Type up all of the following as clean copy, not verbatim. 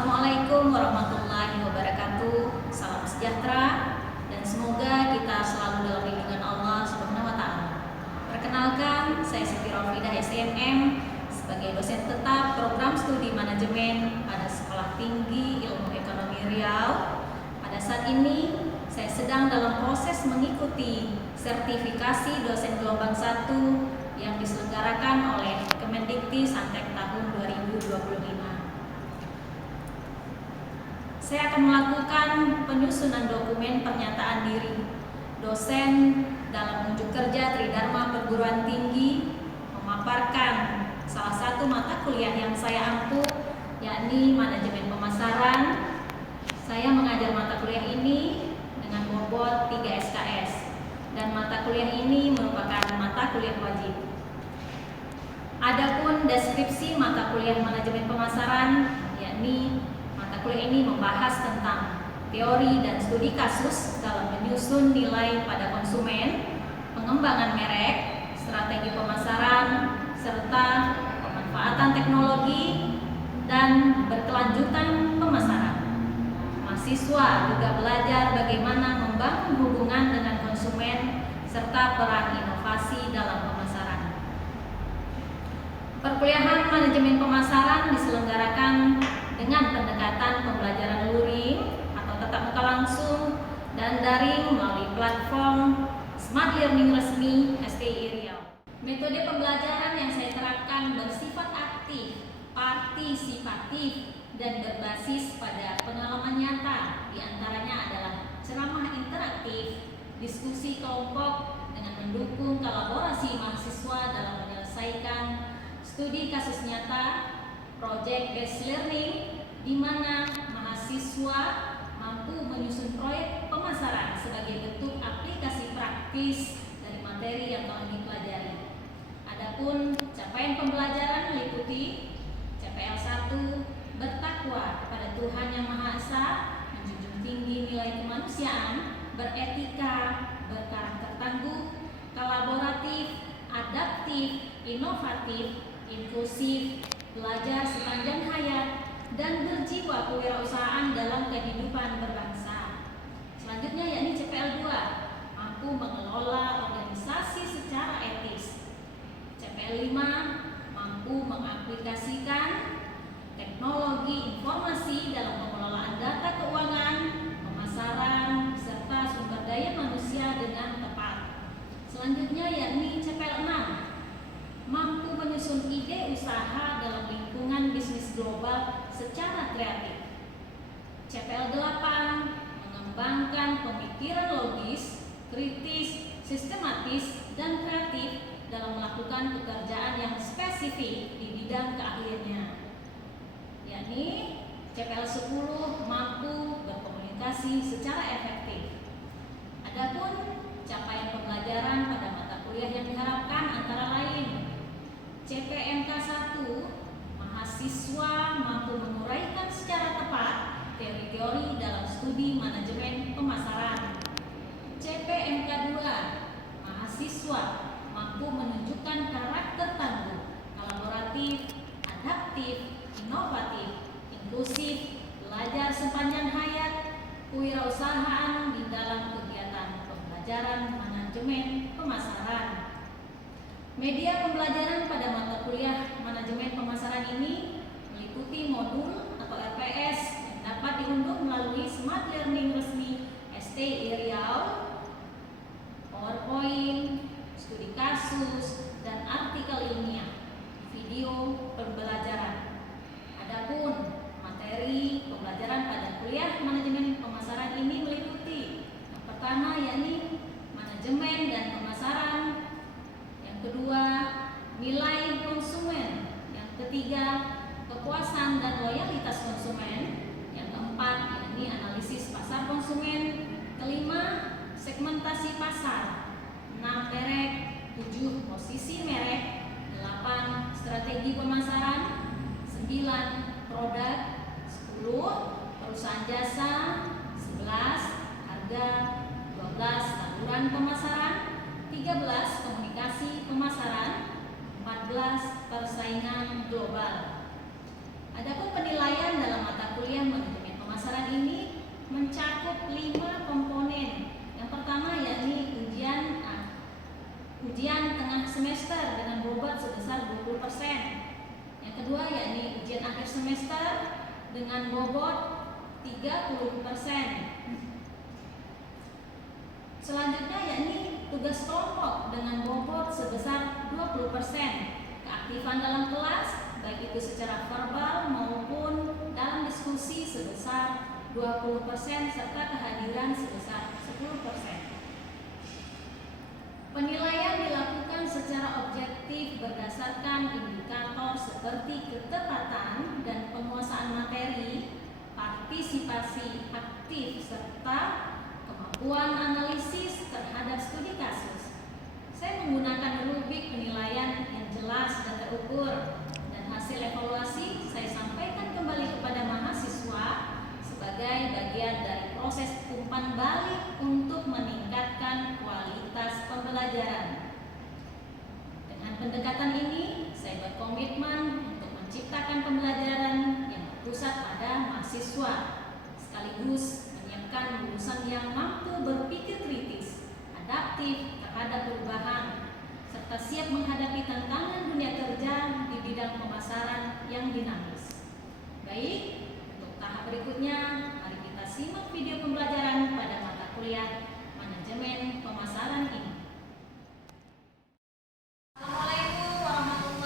Assalamualaikum warahmatullahi wabarakatuh. Salam sejahtera dan semoga kita selalu dalam lindungan Allah Subhanahu wa taala. Perkenalkan, saya Siti Rofidah SMM sebagai dosen tetap program studi manajemen pada Sekolah Tinggi Ilmu Ekonomi Riau. Pada saat ini saya sedang dalam proses mengikuti sertifikasi dosen gelombang 1 yang diselenggarakan oleh Kemendikti Santek tahun 2025. Saya akan melakukan penyusunan dokumen pernyataan diri dosen dalam unjuk kerja Tridharma Perguruan Tinggi, memaparkan salah satu mata kuliah yang saya ampuh, yakni manajemen pemasaran. Saya mengajar mata kuliah ini dengan bobot 3 SKS dan mata kuliah ini merupakan mata kuliah wajib. Adapun deskripsi mata kuliah manajemen pemasaran, yakni mata kuliah ini membahas tentang teori dan studi kasus dalam menyusun nilai pada konsumen, pengembangan merek, strategi pemasaran, serta pemanfaatan teknologi dan berkelanjutan pemasaran. Mahasiswa juga belajar bagaimana membangun hubungan dengan konsumen serta peran inovasi dalam pemasaran. Perkuliahan manajemen pemasaran diselenggarakan dengan pendekatan pembelajaran luring atau tatap muka langsung dan daring melalui platform Smart Learning resmi STI Riau. Metode pembelajaran yang saya terapkan bersifat aktif, partisipatif, dan berbasis pada pengalaman nyata. Di antaranya adalah ceramah interaktif, diskusi kelompok dengan mendukung kolaborasi mahasiswa dalam menyelesaikan studi kasus nyata, project based learning, di mana mahasiswa mampu menyusun proyek pemasaran sebagai bentuk aplikasi praktis dari materi yang telah dipelajari. Adapun capaian pembelajaran meliputi CPL 1, bertakwa kepada Tuhan Yang Maha Esa, menjunjung tinggi nilai kemanusiaan, beretika, berkarakter tangguh, kolaboratif, adaptif, inovatif, inklusif, belajar sepanjang hayat, dan berjiwa kewirausahaan dalam kehidupan berbangsa. Selanjutnya yakni CPL 2, mampu mengelola organisasi secara etis. CPL 5, mampu mengaplikasikan teknologi informasi dalam pengelolaan data keuangan, pemasaran, serta sumber daya manusia dengan tepat. Selanjutnya yakni CPL 6, mampu menyusun ide usaha dalam lingkungan bisnis global secara kreatif. CPL 8, mengembangkan pemikiran logis, kritis, sistematis, dan kreatif dalam melakukan pekerjaan yang spesifik di bidang keahliannya. Yakni CPL 10, mampu berkomunikasi secara efektif. Adapun capaian pembelajaran pada mata kuliah yang diharapkan antara lain CPMK 1, mahasiswa mampu menguraikan secara tepat teori-teori dalam studi manajemen pemasaran. CPMK 2, mahasiswa mampu menunjukkan karakter tangguh, kolaboratif, adaptif, inovatif, inklusif, belajar sepanjang hayat, kewirausahaan di dalam kegiatan pembelajaran manajemen pemasaran. Media pembelajaran pada mata kuliah manajemen pemasaran ini meliputi modul atau RPS yang dapat diunduh melalui Smart Learning resmi STI Riau, PowerPoint, studi kasus, dan artikel ilmiah, video pembelajaran. Adapun materi pembelajaran pada kuliah manajemen pemasaran ini meliputi yang pertama yakni manajemen dan pemasaran, kedua, nilai konsumen, yang ketiga, kepuasan dan loyalitas konsumen, yang keempat, yakni analisis pasar konsumen, kelima, segmentasi pasar, 6 merek, 7 posisi merek, 8 strategi pemasaran, 9 produk, 10 perusahaan jasa, 11 harga, 12 saluran pemasaran, 13 komunikasi pemasaran, 14 persaingan global. Adapun penilaian dalam mata kuliah manajemen pemasaran ini mencakup 5 komponen. Yang pertama yakni ujian tengah semester dengan bobot sebesar 20%. Yang kedua yakni ujian akhir semester dengan bobot 30%. Selanjutnya yakni tugas kelompok dengan bobot sebesar 20%. Keaktifan dalam kelas baik itu secara verbal maupun dalam diskusi sebesar 20% serta kehadiran sebesar 10%. Penilaian dilakukan secara objektif berdasarkan indikator seperti ketepatan dan penguasaan materi, partisipasi aktif, serta kemampuan analisis terhadap studi kasus. Saya menggunakan rubrik penilaian yang jelas dan terukur, dan hasil evaluasi saya sampaikan kembali kepada mahasiswa sebagai bagian dari proses umpan balik untuk meningkatkan kualitas pembelajaran. Dengan pendekatan ini, saya berkomitmen untuk menciptakan pembelajaran yang berpusat pada mahasiswa, sekaligus menyiapkan lulusan yang mampu berpikir kritis, adaptif terhadap perubahan, serta siap menghadapi tantangan dunia kerja di bidang pemasaran yang dinamis. Baik, untuk tahap berikutnya, mari kita simak video pembelajaran pada mata kuliah manajemen pemasaran ini. Assalamualaikum warahmatullahi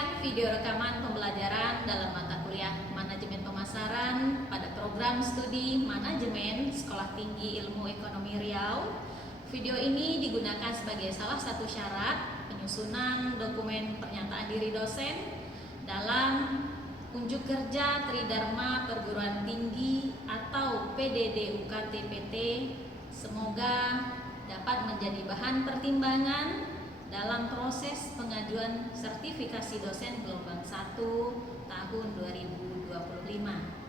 Sekian video rekaman pembelajaran dalam mata kuliah Manajemen Pemasaran pada program studi Manajemen Sekolah Tinggi Ilmu Ekonomi Riau. Video ini digunakan sebagai salah satu syarat penyusunan dokumen pernyataan diri dosen dalam unjuk kerja Tridharma Perguruan Tinggi atau PDD UKT-PT. Semoga dapat menjadi bahan pertimbangan dalam proses pengajuan sertifikasi dosen gelombang 1 tahun 2025.